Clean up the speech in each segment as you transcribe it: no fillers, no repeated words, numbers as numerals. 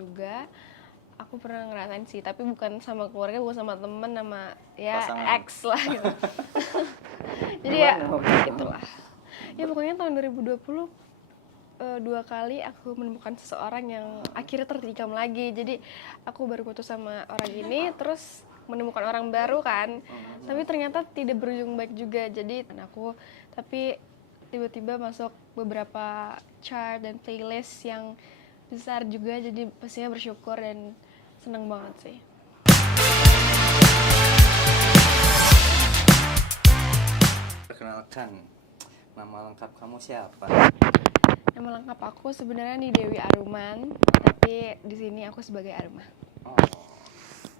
juga aku pernah ngerasain sih, tapi bukan sama keluarga, bukan sama temen, sama ya Pasangan. ex lah gitu. Jadi ya itulah. Ya pokoknya tahun 2020 2 kali aku menemukan seseorang yang akhirnya tertikam lagi. Jadi aku baru putus sama orang ini, terus menemukan orang baru kan. Tapi ternyata tidak berujung baik juga. Jadi aku tapi tiba-tiba masuk beberapa chart dan playlist yang besar juga. Jadi pastinya bersyukur dan seneng banget sih. Perkenalkan, nama lengkap kamu siapa? Nama lengkap aku sebenarnya nih Dewi Aruman, tapi di sini aku sebagai Aruma. Oh,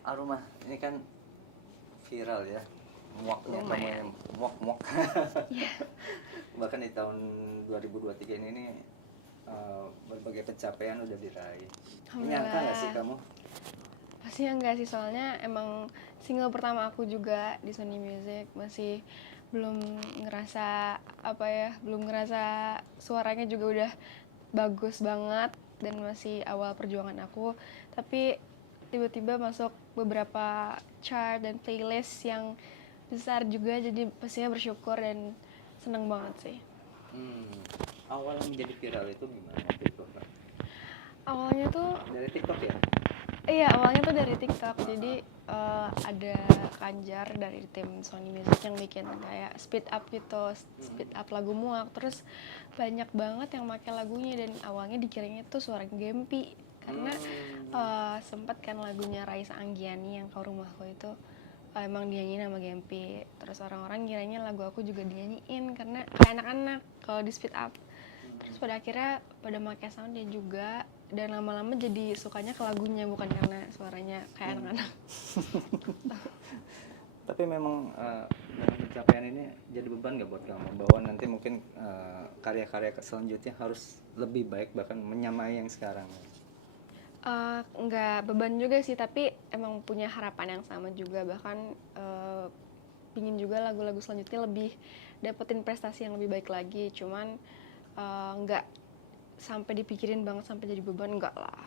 Aruma, ini kan viral ya, muaknya Lumayan. kamu muak. Bahkan di tahun 2023 ini berbagai pencapaian udah diraih. Nyangka nggak sih kamu? Pastinya enggak sih, soalnya emang single pertama aku juga di Sony Music, masih belum ngerasa belum ngerasa suaranya juga udah bagus banget dan masih awal perjuangan aku. Tapi tiba-tiba masuk beberapa chart dan playlist yang besar juga, jadi pastinya bersyukur dan seneng banget sih. Awal menjadi viral itu gimana? Awalnya tuh Dari TikTok ya? iya, awalnya tuh dari TikTok. Jadi ada Kanjar dari tim Sony Music yang bikin kayak speed up gitu, speed up lagu muak. Terus banyak banget yang pakai lagunya, dan awalnya dikiranya tuh suara Gempi karena sempat kan lagunya Raisa Anggiani yang Kau Rumahku itu emang dinyanyiin sama Gempi. Terus orang-orang kiranya lagu aku juga dinyanyiin karena kayak anak-anak kalau di speed up. Terus pada akhirnya pada pakai soundnya juga, dan lama-lama jadi sukanya ke lagunya bukan karena suaranya kayak anak-anak. Tapi memang dengan pencapaian ini jadi beban nggak buat kamu bahwa nanti mungkin karya-karya selanjutnya harus lebih baik bahkan menyamai yang sekarang? Nggak beban juga sih, tapi emang punya harapan yang sama juga, bahkan pingin juga lagu-lagu selanjutnya lebih dapetin prestasi yang lebih baik lagi. Cuman nggak sampai dipikirin banget sampai jadi beban, enggak lah.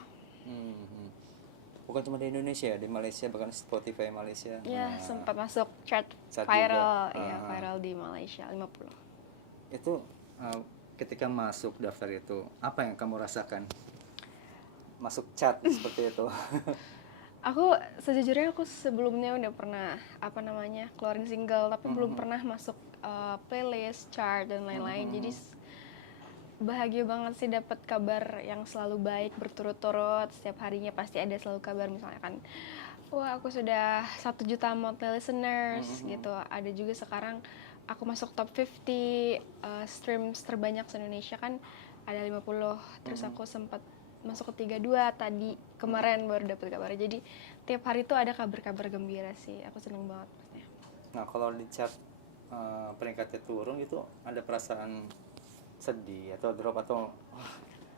Bukan cuma di Indonesia, di Malaysia, bahkan Spotify Malaysia. Ya, sempat masuk chart juga. viral, ya viral di Malaysia 50. Itu ketika masuk daftar itu, apa yang kamu rasakan? Masuk chart seperti itu. Aku sejujurnya aku sebelumnya udah pernah keluarin single, tapi belum pernah masuk playlist, chart dan lain-lain. Jadi bahagia banget sih dapat kabar yang selalu baik berturut-turut. Setiap harinya pasti ada selalu kabar, misalnya kan, wah aku sudah 1 juta monthly listeners gitu. Ada juga sekarang aku masuk top 50 streams terbanyak se-Indonesia kan ada 50. Terus aku sempat masuk ke 32 tadi kemarin baru dapat kabar. Jadi tiap hari tuh ada kabar-kabar gembira sih. Aku seneng banget pastinya. Nah, kalau di chart peringkatnya turun gitu, ada perasaan sedih atau drop atau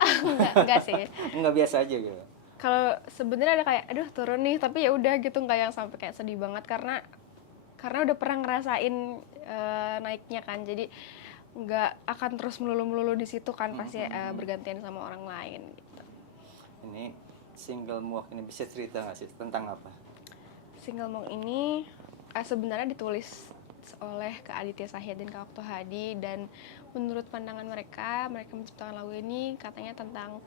enggak sih. Enggak, biasa aja gitu. Kalau sebenarnya ada kayak aduh turun nih, tapi ya udah gitu, nggak yang sampai kayak sedih banget karena udah pernah ngerasain naiknya kan. Jadi nggak akan terus melulu di situ kan, pasti bergantian sama orang lain gitu. Ini single Muak ini bisa cerita nggak sih tentang apa? Single Muak ini sebenarnya ditulis oleh Kak Aditya Syahid dan Kak Okto Hadi, dan menurut pandangan mereka menciptakan lagu ini katanya tentang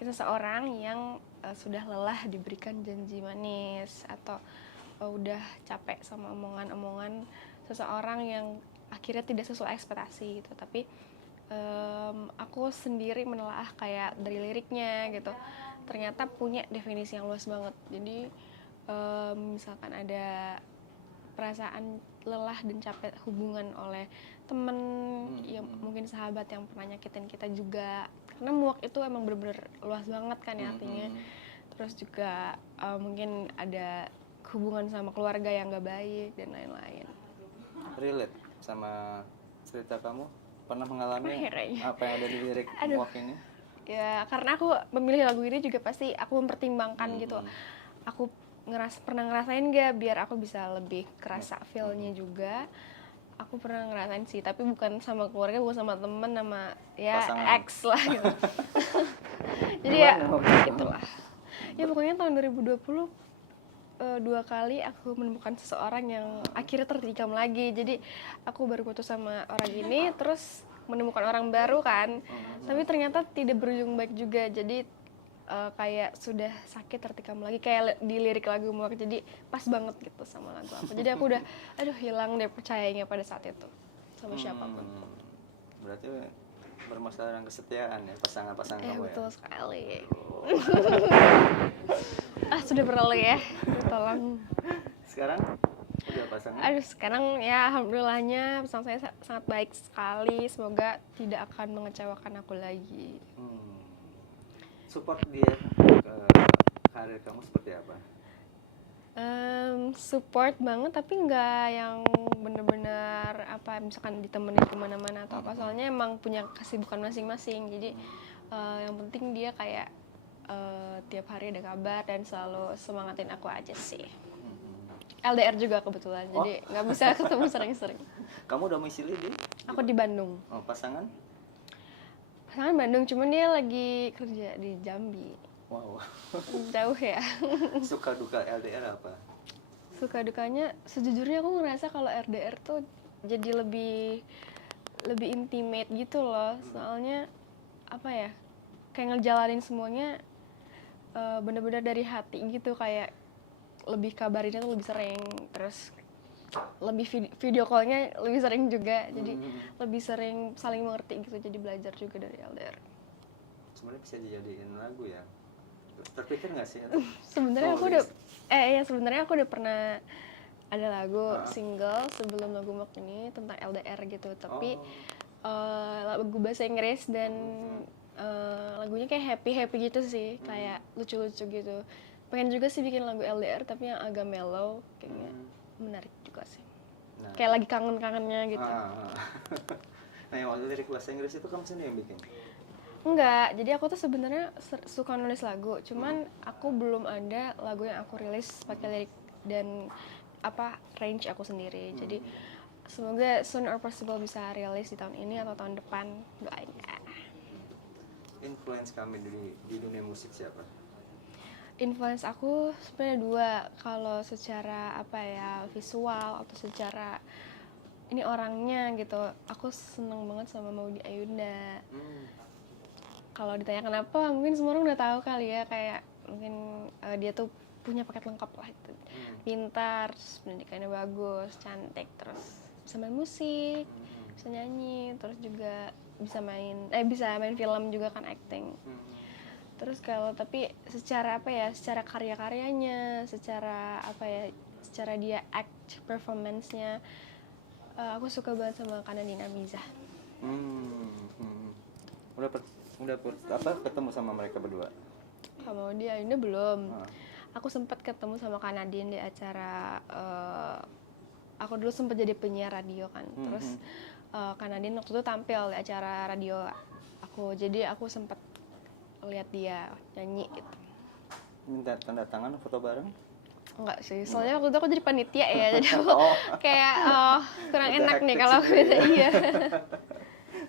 seseorang yang sudah lelah diberikan janji manis, atau udah capek sama omongan-omongan seseorang yang akhirnya tidak sesuai ekspektasi gitu. Tapi aku sendiri menelaah kayak dari liriknya gitu, ternyata punya definisi yang luas banget. Jadi misalkan ada perasaan lelah dan capek hubungan oleh temen, ya mungkin sahabat yang pernah nyakitin kita juga, karena muak itu emang bener-bener luas banget kan ya artinya. Terus juga mungkin ada hubungan sama keluarga yang gak baik dan lain-lain. Relate sama cerita kamu? Pernah mengalami apa yang ada di lirik Muak ini? Ya karena aku memilih lagu ini juga pasti aku mempertimbangkan gitu. Aku pernah ngerasain gak biar aku bisa lebih kerasa feel-nya juga. aku pernah ngerasain sih, tapi bukan sama keluarga, bukan sama temen, sama ya Pasangan. ex lah gitu. Jadi ya Gimana waktu itu? itulah. Ya pokoknya tahun 2020 2 kali aku menemukan seseorang yang akhirnya tertikam lagi. Jadi aku baru putus sama orang ini, terus menemukan orang baru kan. Tapi ternyata tidak berujung baik juga. Jadi kayak sudah sakit tertikam lagi, kayak di lirik lagu Muak. Jadi pas banget gitu sama lagu aku. Jadi aku udah aduh hilang deh percayanya pada saat itu sama siapapun. Berarti bermasalah dengan kesetiaan ya pasangan-pasangan kamu ya. Betul sekali. Sudah berlalu ya. Tolong. Sekarang udah pasangan? Aduh, sekarang ya alhamdulillahnya pasangan saya sangat baik sekali. Semoga tidak akan mengecewakan aku lagi. Support dia ke karir kamu seperti apa? Support banget, tapi nggak yang bener-bener apa misalkan ditemenin kemana-mana atau apa. Soalnya emang punya kesibukan masing-masing. Jadi yang penting dia kayak tiap hari ada kabar dan selalu semangatin aku aja sih. LDR juga kebetulan, jadi nggak bisa ketemu sering-sering. Kamu domisili di? Aku di Bandung. Oh, pasangan? Pasangan Bandung, cuman dia lagi kerja di Jambi. Wow. Jauh ya. Suka duka LDR apa? Suka dukanya, sejujurnya aku ngerasa kalau RDR tuh jadi lebih intimate gitu loh. Soalnya apa ya, kayak ngejalanin semuanya bener-bener dari hati gitu, kayak lebih kabarinnya tuh lebih sering, terus lebih video call-nya lebih sering juga, jadi lebih sering saling mengerti gitu, jadi belajar juga dari LDR. Sebenarnya bisa dijadiin lagu ya. Terpikir nggak sih? Sebenarnya aku udah pernah ada lagu single sebelum lagu Mak ini tentang LDR gitu, tapi lagu bahasa Inggris dan lagunya kayak happy gitu sih, kayak lucu-lucu gitu. Pengen juga sih bikin lagu LDR tapi yang agak mellow, kayaknya menarik juga sih. Kayak lagi kangen-kangennya gitu. Nah, yang waktu lirik bahasa Inggris itu kamu sendiri yang bikin? Enggak, jadi aku tuh sebenarnya suka nulis lagu, cuman aku belum ada lagu yang aku rilis pakai lirik dan range aku sendiri. Jadi semoga soon or possible bisa rilis di tahun ini atau tahun depan, doainnya. Influence kami di dunia musik siapa? Influence aku sebenarnya 2, kalau secara visual atau secara ini orangnya gitu, aku seneng banget sama Maudy Ayunda. Kalau ditanya kenapa, mungkin semua orang udah tahu kali ya, kayak mungkin dia tuh punya paket lengkap lah itu. Pintar, pendidikannya bagus, cantik, terus bisa main musik, bisa nyanyi, terus juga bisa main film juga kan, acting. Terus kalau tapi secara secara karya-karyanya, secara dia act performance-nya, aku suka banget sama Kanadina Amiza. Udah ketemu sama mereka berdua? Kalau dia ini belum. Aku sempat ketemu sama Kanadin di acara, aku dulu sempat jadi penyiar radio kan. Terus Kanadin waktu itu tampil di acara radio aku, jadi aku sempat lihat dia nyanyi gitu. Minta tanda tangan foto bareng? Enggak sih, soalnya waktu itu aku jadi panitia ya, jadi aku kayak kurang udah enak nih hektik kalau sih, aku minta iya.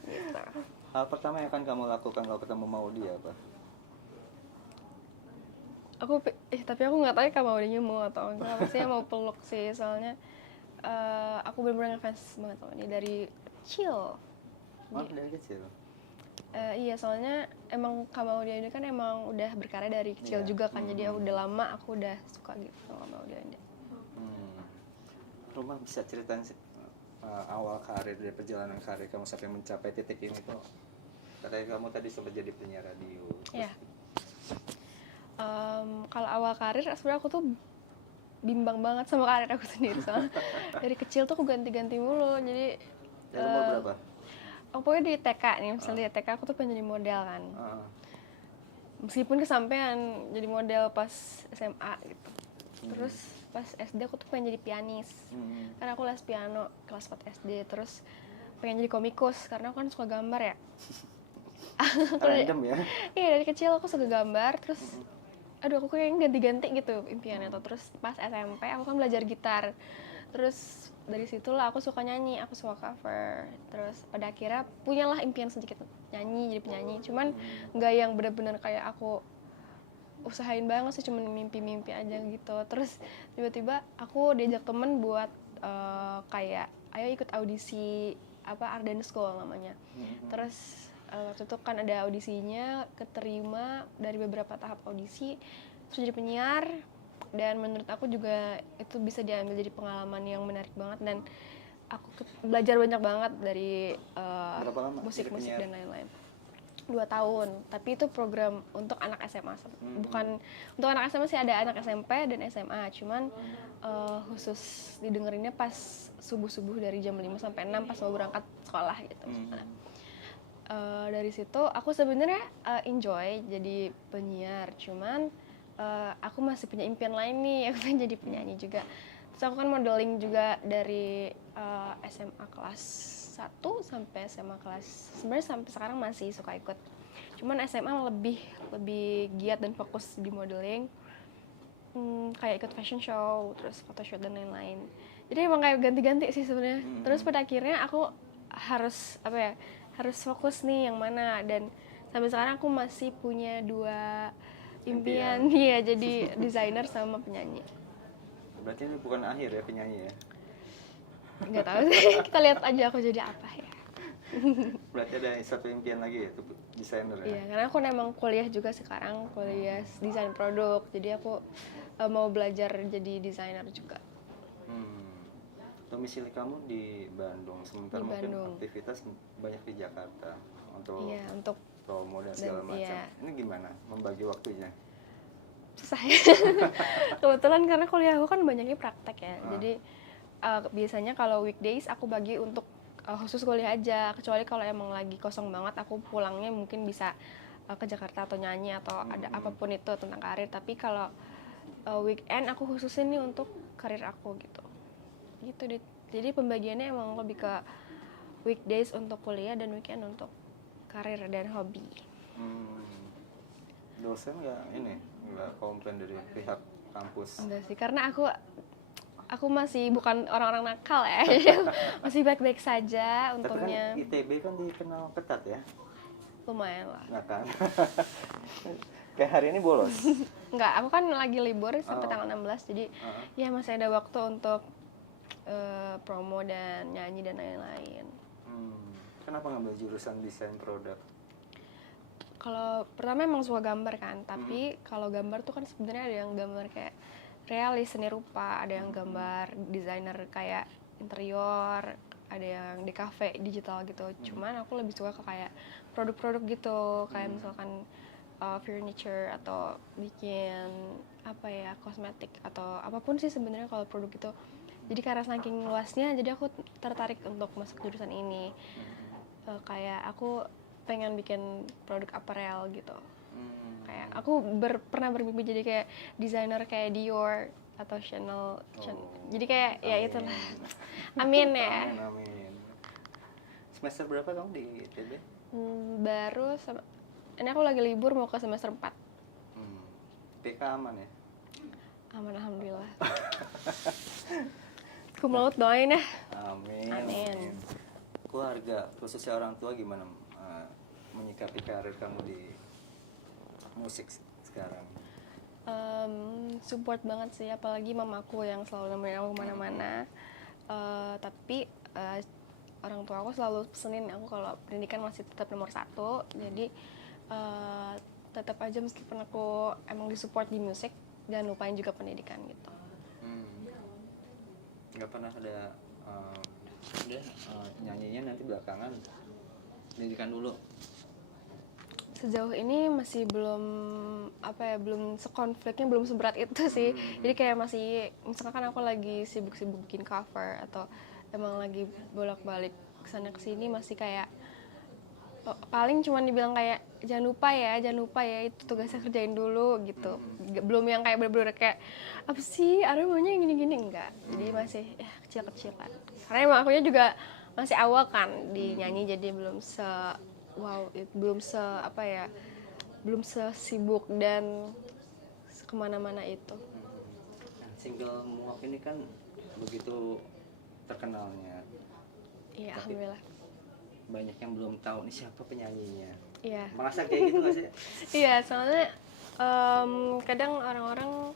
Gitu. Hal pertama yang akan kamu lakukan kalau ketemu Maudy apa? Tapi aku nggak tahu ya kamu Maudy mau atau enggak, pastinya mau peluk sih, soalnya aku benar-benar ngefans banget sama dia dari kecil. Dari kecil? Iya, soalnya emang Maudy Ayunda kan emang udah berkarya dari kecil juga kan, jadi udah lama aku udah suka gitu sama Maudy Ayunda. Rumah bisa ceritain awal karir, dari perjalanan karir kamu sampai mencapai titik ini tuh. Katanya kamu tadi sempat jadi penyiar radio. Iya. Kalau awal karir sebenarnya aku tuh bimbang banget sama karir aku sendiri, soalnya dari kecil tuh aku ganti-ganti mulu, jadi dari umur berapa? Pokoknya di TK nih, misalnya di TK aku tuh pengen jadi model kan. Meskipun kesampean jadi model pas SMA gitu. Terus pas SD aku tuh pengen jadi pianis. Karena aku les piano kelas 4 SD, terus pengen jadi komikus karena aku kan suka gambar ya. Random ya? Iya, dari kecil aku suka gambar, terus aku kayaknya ganti-ganti gitu impiannya tuh. Terus pas SMP aku kan belajar gitar. Terus dari situlah aku suka nyanyi, aku suka cover. Terus pada akhirnya punyalah impian sedikit nyanyi, jadi penyanyi. Cuman nggak yang benar-benar kayak aku usahain banget sih, cuman mimpi-mimpi aja gitu. Terus tiba-tiba aku diajak temen buat kayak ayo ikut audisi apa Art Dance School namanya. Terus waktu itu kan ada audisinya, keterima dari beberapa tahap audisi, terus jadi penyiar. Dan menurut aku juga itu bisa diambil jadi pengalaman yang menarik banget, dan aku belajar banyak banget dari Berapa lama jadi musik-musik penyiar? dan lain-lain. 2 tahun, tapi itu program untuk anak SMA, bukan untuk anak SMA sih, ada anak SMP dan SMA, cuman khusus didengerinnya pas subuh-subuh dari jam 5 sampai 6 pas mau berangkat sekolah gitu. Dari situ aku sebenarnya enjoy jadi penyiar, cuman aku masih punya impian lain nih, aku pengen jadi penyanyi juga. Terus aku kan modeling juga dari SMA kelas 1 sampai SMA kelas, sebenarnya sampai sekarang masih suka ikut. Cuman SMA lebih giat dan fokus di modeling. Kayak ikut fashion show, terus photoshoot dan lain-lain. Jadi emang kayak ganti-ganti sih sebenarnya. Terus pada akhirnya aku harus harus fokus nih yang mana, dan sampai sekarang aku masih punya 2 impian. Iya, jadi desainer sama penyanyi. Berarti ini bukan akhir ya penyanyi ya? Nggak tahu sih, kita lihat aja aku jadi apa ya. Berarti ada satu impian lagi ya, itu desainer ya? Iya, karena aku emang kuliah juga sekarang, kuliah desain produk, jadi aku mau belajar jadi desainer juga. Domisili kamu di Bandung, sementara Di mungkin Bandung. aktivitas banyak di Jakarta untuk Iya, untuk promo dan segala macam. iya. Ini gimana membagi waktunya? susah ya. Kebetulan karena kuliah aku kan banyaknya praktek ya. Jadi biasanya kalau weekdays aku bagi untuk khusus kuliah aja. Kecuali kalau emang lagi kosong banget, aku pulangnya mungkin bisa ke Jakarta atau nyanyi atau ada apapun itu tentang karir. Tapi kalau weekend aku khususin nih untuk karir aku gitu. Gitu deh. Jadi pembagiannya emang lebih ke weekdays untuk kuliah dan weekend untuk karir dan hobi. Dosen nggak komplain dari pihak kampus? Enggak sih, karena aku masih bukan orang-orang nakal ya. Jadi aku masih baik-baik saja untungnya. Tapi kan ITB kan dikenal ketat ya? Lumayan lah. Nggak kan? Kayak hari ini bolos? Enggak, aku kan lagi libur sampai tanggal 16, jadi ya masih ada waktu untuk promo dan nyanyi dan lain-lain. Kenapa ngambil jurusan desain produk? Kalau pertama emang suka gambar kan, tapi kalau gambar tuh kan sebenarnya ada yang gambar kayak realis, seni rupa, ada yang gambar desainer kayak interior, ada yang di cafe digital gitu. Cuman aku lebih suka ke kayak produk-produk gitu, kayak misalkan furniture atau bikin apa ya, kosmetik atau apapun sih sebenarnya kalau produk itu. Jadi karena saking luasnya, jadi aku tertarik untuk masuk jurusan ini. Kayak aku pengen bikin produk apparel gitu. Kayak aku pernah bermimpi jadi kayak desainer kayak Dior atau Chanel. Jadi kayak ya itulah. Amin ya. Amin. Semester berapa kamu di ITB? Baru ini aku lagi libur mau ke semester 4. PK aman ya? Aman alhamdulillah. Cum laude doain ya. Amin. Keluarga, khususnya orang tua gimana menyikapi karir kamu di musik sekarang? Support banget sih, apalagi mamaku yang selalu nemenin aku kemana-mana. Tapi orang tua aku selalu pesenin aku kalau pendidikan masih tetap nomor 1. Jadi tetap aja meskipun aku emang disupport di musik, jangan lupain juga pendidikan gitu. Nggak pernah ada nyanyinya nanti belakangan, pendidikan dulu? Sejauh ini masih belum belum sekonfliknya, belum seberat itu sih. Jadi kayak masih, misalkan aku lagi sibuk-sibuk bikin cover atau emang lagi bolak-balik kesana kesini, masih kayak paling cuman dibilang kayak jangan lupa ya itu tugasnya kerjain dulu gitu. Belum yang kayak bener-bener kayak apa sih ada maunya gini-gini, enggak. Jadi masih ya kecil-kecilan. Karena emang akunya juga masih awal kan di nyanyi, jadi belum belum sesibuk dan kemana-mana itu. Single Muak ini kan begitu terkenalnya. Iya, Tapi alhamdulillah. banyak yang belum tahu nih siapa penyanyinya. Iya. Merasa kayak gitu gak sih? Iya, soalnya kadang orang-orang,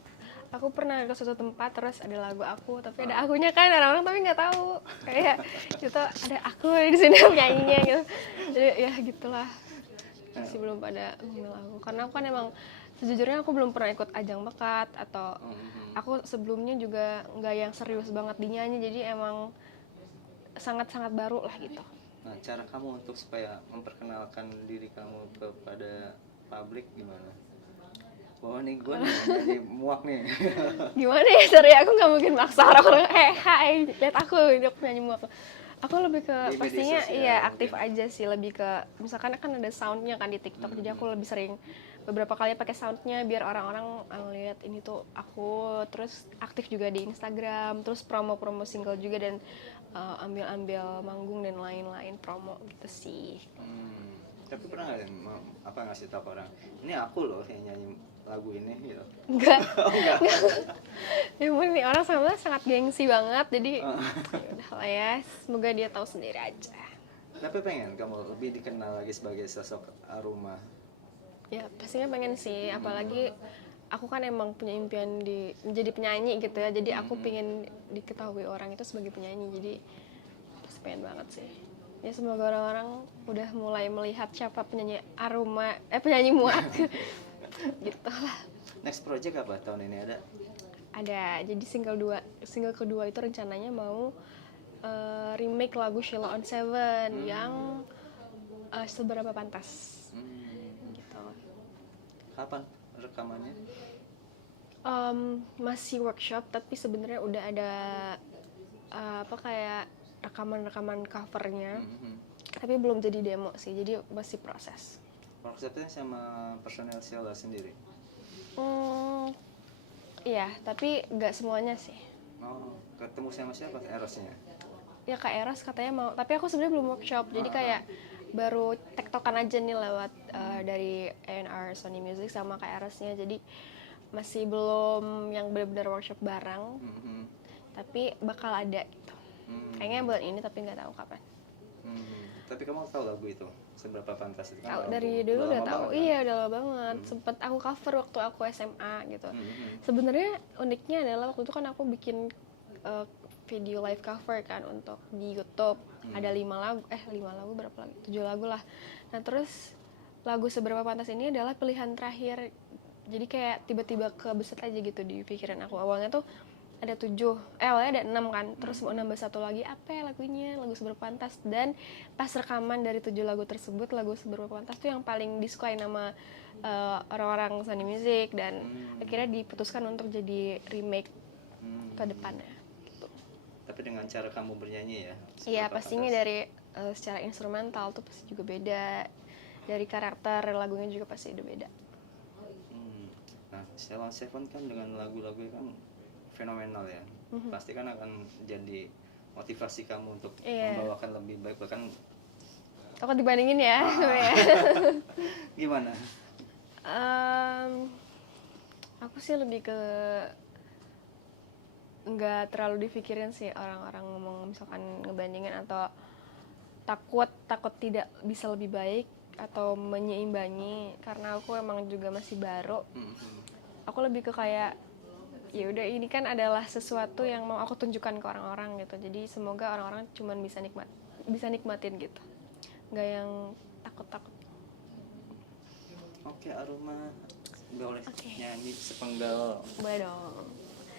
aku pernah ke suatu tempat terus ada lagu aku tapi ada akunya kan, orang-orang tapi nggak tahu kayak gitu ada aku di sini penyanyinya gitu. Jadi ya gitulah, masih belum pada mengenal aku karena aku kan emang sejujurnya aku belum pernah ikut ajang bakat atau aku sebelumnya juga nggak yang serius banget di nyanyi, jadi emang sangat-sangat baru lah gitu. Nah, cara kamu untuk supaya memperkenalkan diri kamu kepada publik gimana? Bahwa nih gue nih jadi muak nih. Gimana ya, sorry aku nggak mungkin maksa orang-orang hai lihat aku ini aku nyanyi muak. Aku lebih ke Di media pastinya sosial iya aktif mungkin. aja sih, lebih ke misalkan kan ada soundnya kan di TikTok, jadi aku lebih sering beberapa kali pakai soundnya biar orang-orang ngeliat ini tuh aku, terus aktif juga di Instagram, terus promo-promo single juga dan ambil-ambil manggung dan lain-lain promo gitu sih. Tapi pernah nggak apa ngasih tahu orang ini aku loh yang nyanyi lagu ini gitu? Enggak. Oh enggak. Ya ampun, nih orang sama sangat gengsi banget, jadi ya udah lah ya, semoga dia tahu sendiri aja. Tapi pengen kamu lebih dikenal lagi sebagai sosok Aruma. Ya pastinya pengen sih, apalagi aku kan emang punya impian di menjadi penyanyi gitu ya, jadi aku pengen diketahui orang itu sebagai penyanyi, jadi pasti pengen banget sih. Ya semoga orang-orang udah mulai melihat siapa penyanyi Aruma, penyanyi muak gitu lah. Next project apa tahun ini ada? Ada, jadi single kedua itu rencananya mau remake lagu Sheila on Seven yang Seberapa Pantas gitu. Kapan rekamannya? Masih workshop tapi sebenarnya udah ada apa kayak rekaman covernya, tapi belum jadi demo sih, jadi masih proses. Workshopnya sama personel Sheila sendiri? Iya, tapi nggak semuanya sih. Oh, ketemu sama siapa Erosnya? Ya Kak Eros katanya mau, tapi aku sebenarnya belum workshop, jadi kayak baru tektokan aja nih lewat dari A&R Sony Music sama Kak Erosnya, jadi masih belum yang benar-benar workshop bareng, tapi bakal ada gitu. Kayaknya bulan ini tapi nggak tahu kapan. Tapi kamu tahu lagu itu Seberapa Pantas itu kan? Tahu dari dulu udah tahu. Banget, Iya, udah lama banget. Sempet aku cover waktu aku SMA gitu. Sebenarnya uniknya adalah waktu itu kan aku bikin video live cover kan untuk di YouTube. Ada 5 lagu berapa lagi? 7 lagu lah. Nah, terus lagu Seberapa Pantas ini adalah pilihan terakhir. Jadi kayak tiba-tiba kebeset aja gitu di pikiran aku. Awalnya tuh ada 7, awalnya ada 6 kan, terus mau nambah 1 lagi, apa ya lagunya, lagu Seberapa Pantas. Dan pas rekaman dari 7 lagu tersebut, lagu Seberapa Pantas tuh yang paling disukai nama orang-orang Sony Music, dan akhirnya diputuskan untuk jadi remake ke depannya gitu. Tapi dengan cara kamu bernyanyi ya? Iya, Seberapa pastinya Pantas. dari secara instrumental tuh pasti juga beda, dari karakter lagunya juga pasti udah beda. Nah, Sheila on Seven kan dengan lagu-lagunya kan fenomenal ya. Pasti kan akan jadi motivasi kamu untuk membawakan lebih baik, bahkan Takut dibandingin ya sebenarnya. gimana? Aku sih lebih ke nggak terlalu dipikirin sih orang-orang ngomong misalkan ngebandingin atau takut tidak bisa lebih baik atau menyeimbangi, karena aku emang juga masih baru. Aku lebih ke kayak ya udah, ini kan adalah sesuatu yang mau aku tunjukkan ke orang-orang gitu, jadi semoga orang-orang cuman bisa nikmatin gitu, nggak yang takut. Oke, Aruma boleh nyanyi sepenggal Boleh dong.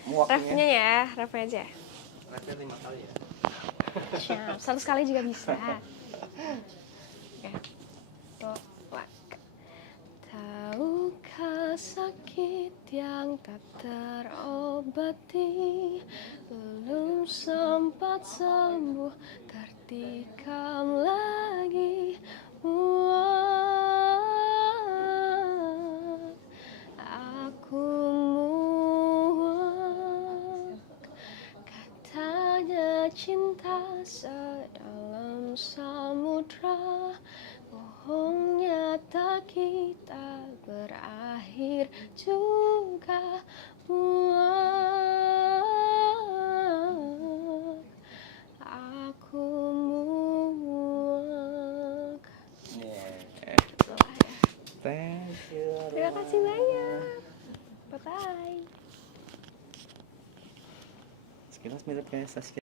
muaknya. Refnya aja. Refnya 5 kali ya. Siap, 100 kali juga bisa. Ya. Tahukah sakit yang tak terobati belum sempat sembuh, tertikam lagi muak. Aku muak, katanya cinta sedalam samudra, bohongnya tak kita berakhir juga. Muak, sekilas mirip kayak Saskia